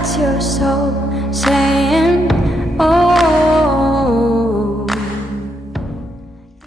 That's your soul saying, oh.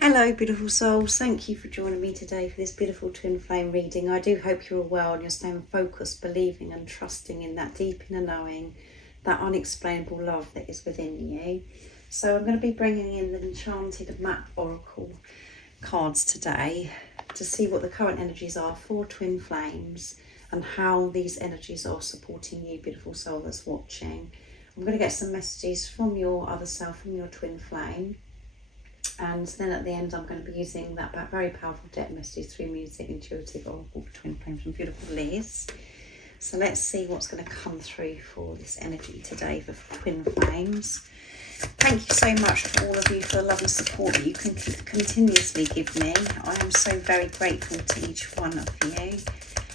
Hello beautiful souls, thank you for joining me today for this beautiful twin flame reading. I do hope you're well and you're staying focused, believing and trusting in that deep inner knowing, that unexplainable love that is within you. So I'm going to be bringing in the Enchanted Map Oracle cards today to see what the current energies are for twin flames and how these energies are supporting you, beautiful soul that's watching. I'm going to get some messages from your other self, from your twin flame. And then at the end, I'm going to be using that very powerful deck message through music, intuitive oracle for twin flames from beautiful Liz. So let's see what's going to come through for this energy today for twin flames. Thank you so much to all of you for the love and support that you can continuously give me. I am so very grateful to each one of you.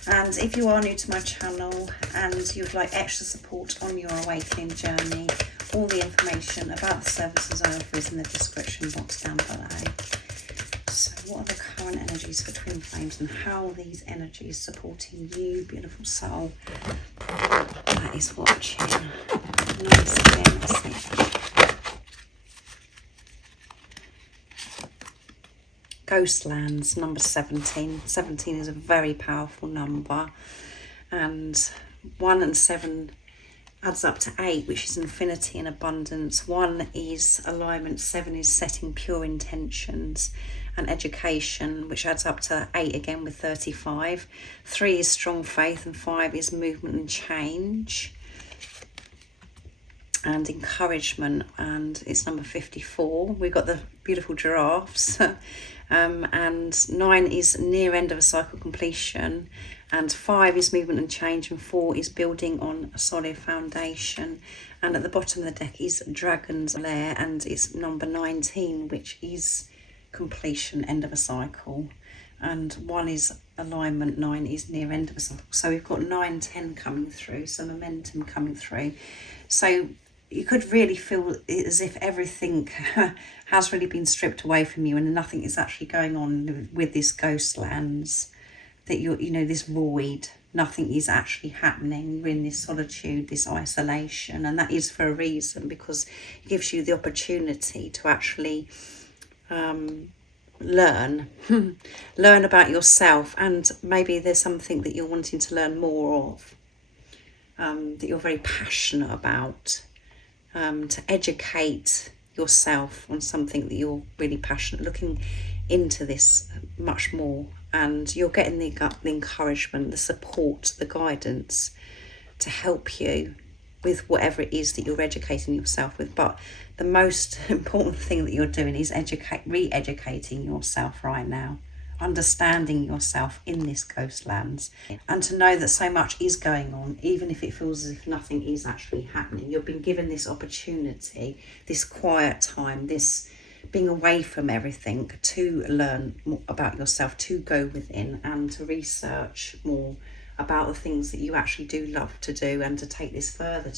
And if you are new to my channel and you'd like extra support on your awakening journey, all the information about the services I offer is in the description box down below. So what are the current energies for twin flames and how are these energies supporting you, beautiful soul that is watching? Nice clear message. Ghostlands, number 17. 17 is a very powerful number, and 1 and 7 adds up to 8, which is infinity and abundance. 1 is alignment, 7 is setting pure intentions and education, which adds up to 8 again with 35. 3 is strong faith, and 5 is movement and change and encouragement, and it's number 54. We've got the beautiful giraffes. And 9 is near end of a cycle completion, and 5 is movement and change, and 4 is building on a solid foundation. And at the bottom of the deck is Dragon's Lair, and it's number 19, which is completion, end of a cycle. And 1 is alignment, 9 is near end of a cycle. So we've got 9, 10 coming through, some momentum coming through. So you could really feel as if everything has really been stripped away from you and nothing is actually going on with this Ghostlands, that you're, this void, nothing is actually happening. We're in this solitude, this isolation, and that is for a reason, because it gives you the opportunity to actually learn about yourself, and maybe there's something that you're wanting to learn more of, that you're very passionate about. To educate yourself on something that you're really passionate, looking into this much more, and you're getting the encouragement, the support, the guidance to help you with whatever it is that you're educating yourself with. But the most important thing that you're doing is re-educating yourself right now, understanding yourself in this Ghostlands, and to know that so much is going on, even if it feels as if nothing is actually happening. You've been given this opportunity, this quiet time, this being away from everything, to learn more about yourself, to go within and to research more about the things that you actually do love to do, and to take this further,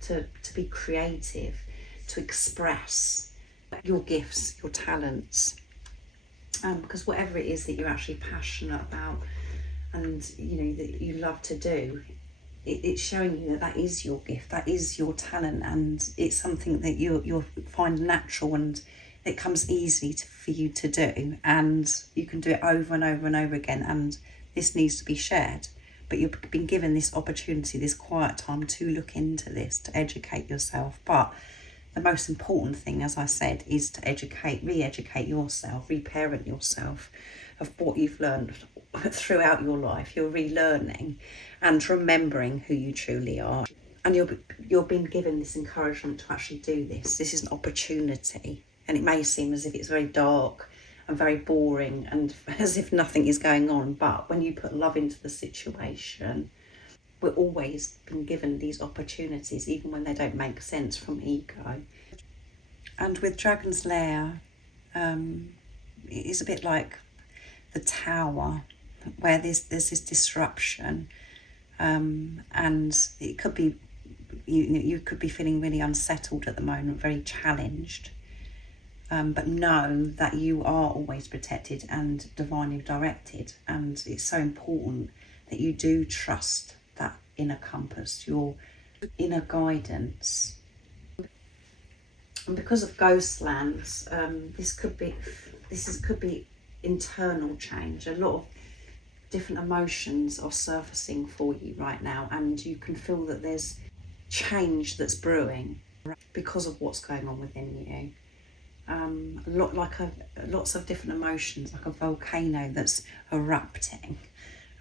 to be creative, to express your gifts, your talents. Because whatever it is that you're actually passionate about and that you love to do, it's showing you that is your gift, that is your talent, and it's something that you'll find natural and it comes easy for you to do, and you can do it over and over and over again, and this needs to be shared. But you've been given this opportunity, this quiet time, to look into this, to educate yourself. But the most important thing, as I said, is to re-educate yourself, reparent yourself of what you've learned throughout your life. You're relearning and remembering who you truly are. And you're being given this encouragement to actually do this. This is an opportunity. And it may seem as if it's very dark and very boring and as if nothing is going on. But when you put love into the situation, we're always been given these opportunities, even when they don't make sense from ego. And with Dragon's Lair, it is a bit like the tower, where there's this disruption, and it could be you could be feeling really unsettled at the moment, very challenged. But know that you are always protected and divinely directed, and it's so important that you do trust that inner compass, your inner guidance. And because of ghost lands, this could be internal change. A lot of different emotions are surfacing for you right now, and you can feel that there's change that's brewing because of what's going on within you. Lots of different emotions, like a volcano that's erupting.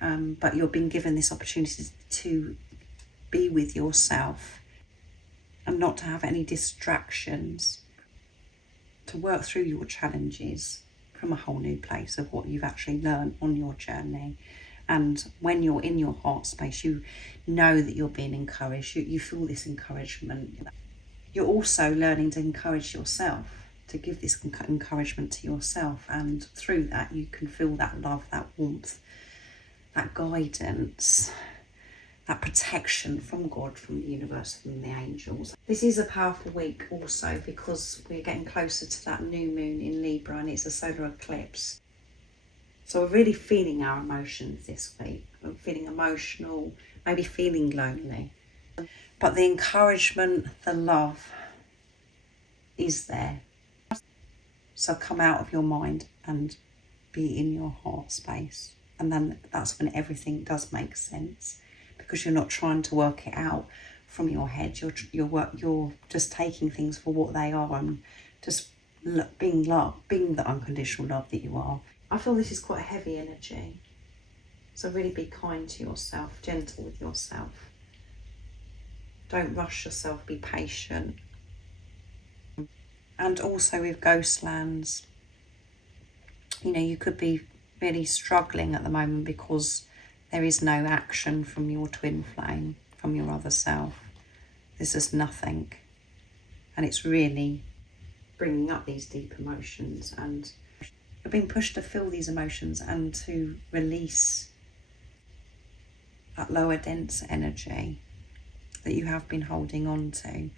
But you're being given this opportunity to be with yourself and not to have any distractions, to work through your challenges from a whole new place of what you've actually learned on your journey. And when you're in your heart space, you know that you're being encouraged. You feel this encouragement. You're also learning to encourage yourself, to give this encouragement to yourself. And through that, you can feel that love, that warmth, that guidance, that protection from God, from the universe, from the angels. This is a powerful week also because we're getting closer to that new moon in Libra, and it's a solar eclipse. So we're really feeling our emotions this week. We're feeling emotional, maybe feeling lonely. But the encouragement, the love is there. So come out of your mind and be in your heart space. And then that's when everything does make sense, because you're not trying to work it out from your head. You're just taking things for what they are and just being love, being the unconditional love that you are. I feel this is quite a heavy energy. So really be kind to yourself, gentle with yourself. Don't rush yourself, be patient. And also with ghost lands, you know, you could be really struggling at the moment because there is no action from your twin flame, from your other self. There's just nothing. And it's really bringing up these deep emotions, and you're being pushed to feel these emotions and to release that lower dense energy that you have been holding on to,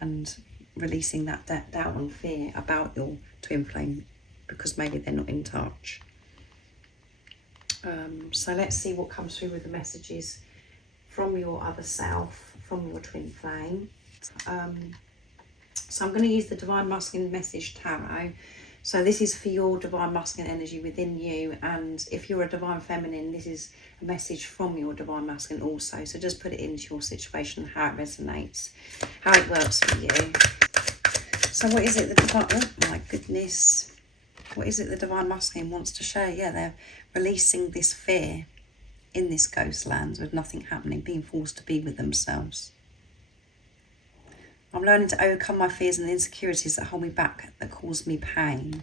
and releasing that doubt and fear about your twin flame because maybe they're not in touch. So let's see what comes through with the messages from your other self, from your twin flame. So I'm going to use the Divine Masculine Message Tarot. So this is for your Divine Masculine energy within you, and if you're a Divine Feminine, this is a message from your Divine Masculine also. So just put it into your situation, how it resonates, how it works for you. So what is it the Divine... Oh my goodness. What is it the Divine Masculine wants to share? Yeah, they're releasing this fear in this ghost land with nothing happening, being forced to be with themselves. I'm learning to overcome my fears and insecurities that hold me back, that cause me pain.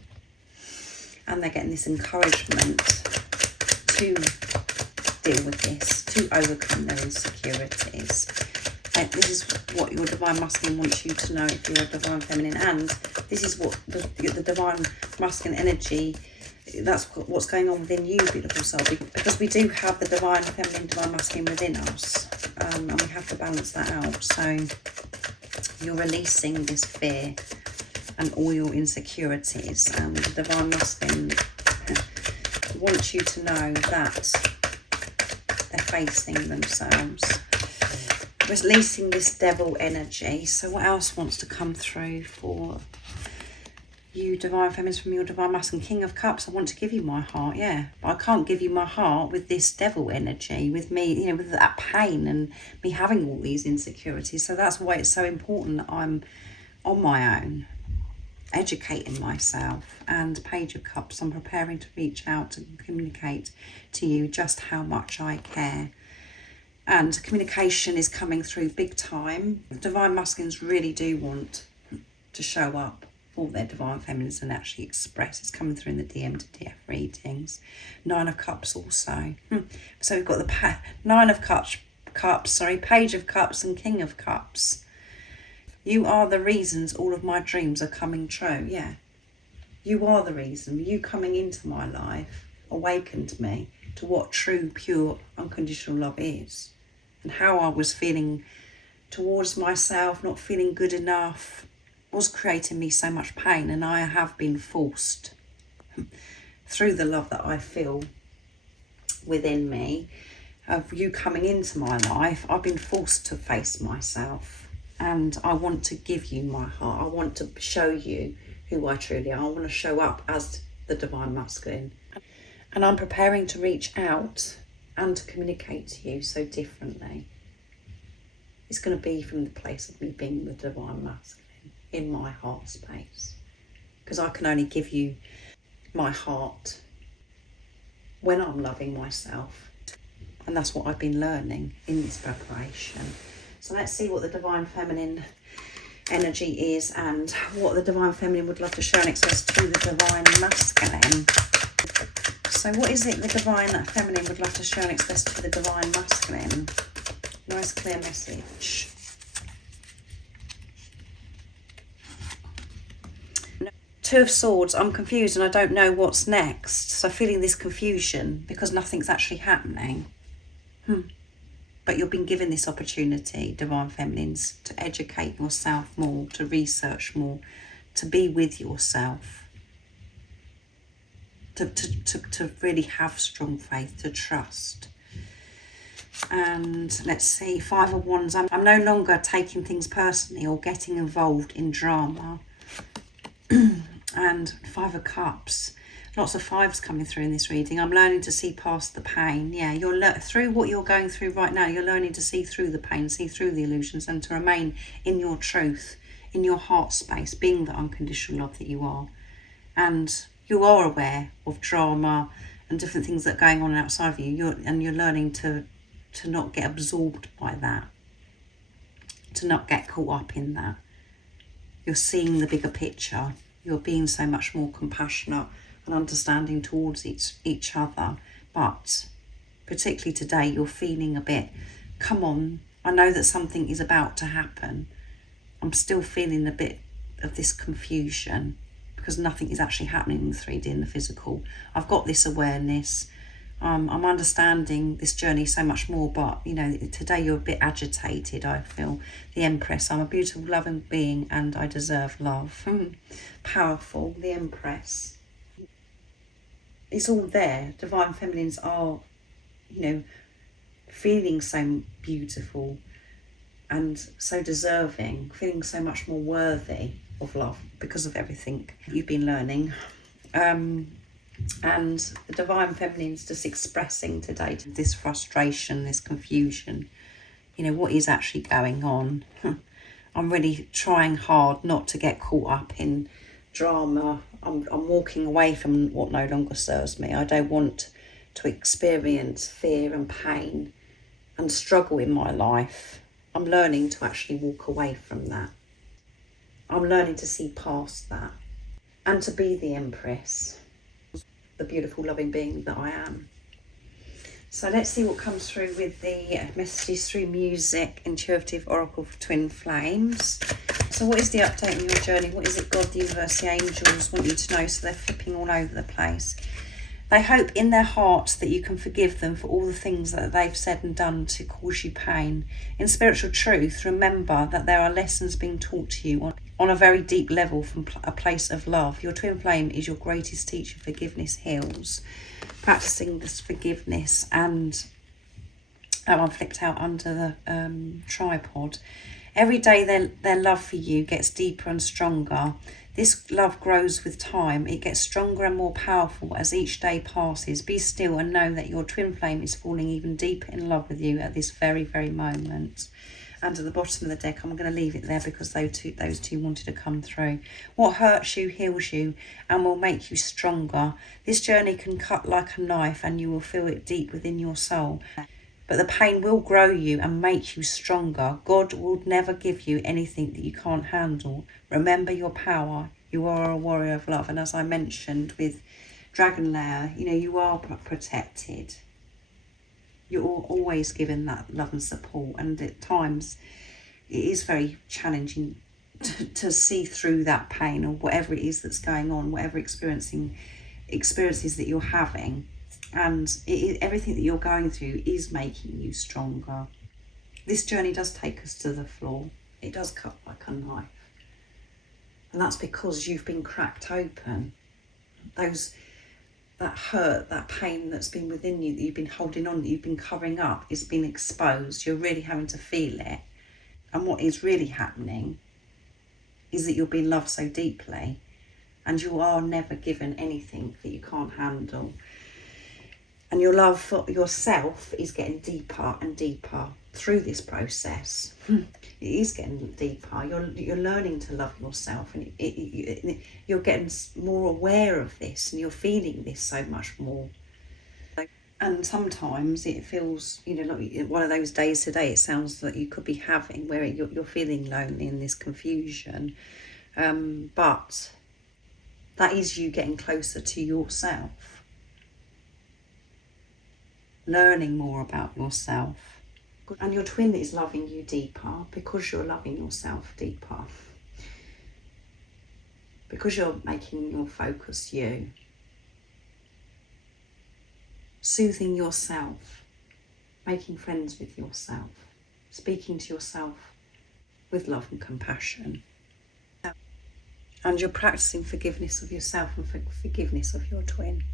And they're getting this encouragement to deal with this, to overcome their insecurities. And this is what your Divine Masculine wants you to know if you're a Divine Feminine. And this is what the Divine Masculine energy, that's what's going on within you, beautiful soul. Because we do have the Divine Feminine, Divine Masculine within us. And we have to balance that out. So you're releasing this fear and all your insecurities. And the Divine Masculine wants you to know that they're facing themselves. Releasing this devil energy. So what else wants to come through for you, Divine Feminines, from your Divine Masculine? King of Cups. I want to give you my heart, yeah. But I can't give you my heart with this devil energy, with me, you know, with that pain and me having all these insecurities. So that's why it's so important that I'm on my own, educating myself. And Page of Cups, I'm preparing to reach out and communicate to you just how much I care. And communication is coming through big time. Divine Masculines really do want to show up for their Divine Feminines and actually express. It's coming through in the DM to DF readings. Nine of Cups also. So we've got the Nine of Cups, Page of Cups and King of Cups. You are the reasons all of my dreams are coming true. Yeah. You are the reason. You coming into my life awakened me to what true, pure, unconditional love is, and how I was feeling towards myself, not feeling good enough, was creating me so much pain. And I have been forced through the love that I feel within me of you coming into my life, I've been forced to face myself, and I want to give you my heart. I want to show you who I truly am. I want to show up as the divine masculine, and I'm preparing to reach out and to communicate to you so differently. It's going to be from the place of me being the divine masculine in my heart space, because I can only give you my heart when I'm loving myself. And that's what I've been learning in this preparation. So let's see what the divine feminine energy is and what the divine feminine would love to share and express to the divine masculine. So what is it the divine feminine would love to share and express to the divine masculine? Nice clear message. Two of Swords, I'm confused and I don't know what's next. So feeling this confusion because nothing's actually happening. But you've been given this opportunity, divine feminines, to educate yourself more, to research more, to be with yourself, to really have strong faith, to trust. And let's see, Five of Wands. I'm no longer taking things personally or getting involved in drama. And Five of Cups. Lots of fives coming through in this reading. I'm learning to see past the pain. Yeah, you're through what you're going through right now. You're learning to see through the pain, see through the illusions, and to remain in your truth, in your heart space, being the unconditional love that you are. And you are aware of drama and different things that are going on outside of you. You're learning to not get absorbed by that, to not get caught up in that. You're seeing the bigger picture. You're being so much more compassionate and understanding towards each other. But particularly today, you're feeling a bit, come on, I know that something is about to happen. I'm still feeling a bit of this confusion because nothing is actually happening in the 3D, in the physical. I've got this awareness. I'm understanding this journey so much more, but you know, today you're a bit agitated, I feel. The Empress, I'm a beautiful, loving being and I deserve love. Powerful, the Empress. It's all there. Divine feminines are, you know, feeling so beautiful and so deserving, feeling so much more worthy of love because of everything you've been learning. And the divine feminine's just expressing today this frustration, this confusion, you know, what is actually going on. I'm really trying hard not to get caught up in drama. I'm walking away from what no longer serves me. I don't want to experience fear and pain and struggle in my life. I'm learning to actually walk away from that. I'm learning to see past that and to be the Empress, the beautiful loving being that I am. So let's see what comes through with the messages through music, intuitive oracle for twin flames. So what is the update on your journey? What is it God, the universe, the angels want you to know? So they're flipping all over the place. They hope in their hearts that you can forgive them for all the things that they've said and done to cause you pain. In spiritual truth, remember that there are lessons being taught to you on a very deep level from a place of love. Your twin flame is your greatest teacher. Forgiveness heals. Practicing this forgiveness, and I'm flipped out under the tripod. Every day their love for you gets deeper and stronger. This love grows with time. It gets stronger and more powerful as each day passes. Be still and know that your twin flame is falling even deeper in love with you at this very, very moment. And at the bottom of the deck, I'm going to leave it there because those two wanted to come through. What hurts you heals you and will make you stronger. This journey can cut like a knife and you will feel it deep within your soul. But the pain will grow you and make you stronger. God will never give you anything that you can't handle. Remember your power. You are a warrior of love. And as I mentioned with Dragon Lair, you know, you are protected. You're always given that love and support. And at times it is very challenging to see through that pain or whatever it is that's going on, whatever experiences that you're having. And everything that you're going through is making you stronger. This journey does take us to the floor. It does cut like a knife. And that's because you've been cracked open. Those that hurt, that pain that's been within you, that you've been holding on, that you've been covering up, is being exposed. You're really having to feel it. And what is really happening is that you're being loved so deeply, and you are never given anything that you can't handle. And your love for yourself is getting deeper and deeper through this process. It is getting deeper. You're learning to love yourself, and you're getting more aware of this, and you're feeling this so much more. And sometimes it feels, like one of those days today, it sounds like you could be having, where you're feeling lonely in this confusion. But that is you getting closer to yourself, learning more about yourself. And your twin is loving you deeper because you're loving yourself deeper. Because you're making your focus you. Soothing yourself, making friends with yourself, speaking to yourself with love and compassion. And you're practicing forgiveness of yourself and forgiveness of your twin.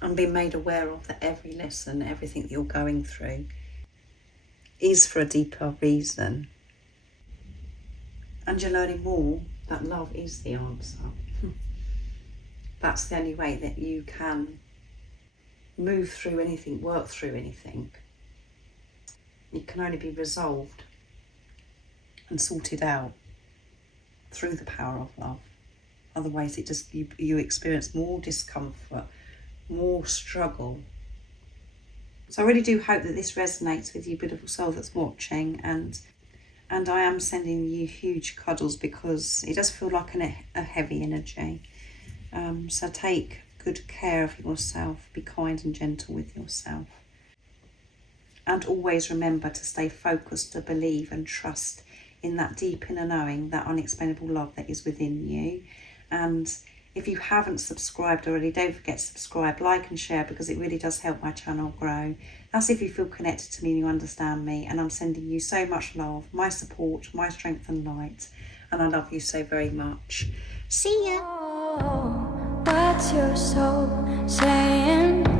And being made aware of that every lesson, everything that you're going through is for a deeper reason. And you're learning more that love is the answer. That's the only way that you can move through anything, work through anything. It can only be resolved and sorted out through the power of love. Otherwise, it just you experience more discomfort, more struggle. So I really do hope that this resonates with you, beautiful soul that's watching, and I am sending you huge cuddles, because it does feel like a heavy energy. So take good care of yourself, be kind and gentle with yourself. And always remember to stay focused, to believe and trust in that deep inner knowing, that unexplainable love that is within you. And if you haven't subscribed already, don't forget to subscribe, like and share, because it really does help my channel grow. That's if you feel connected to me and you understand me. And I'm sending you so much love, my support, my strength and light. And I love you so very much. See ya. Oh, what's your soul saying?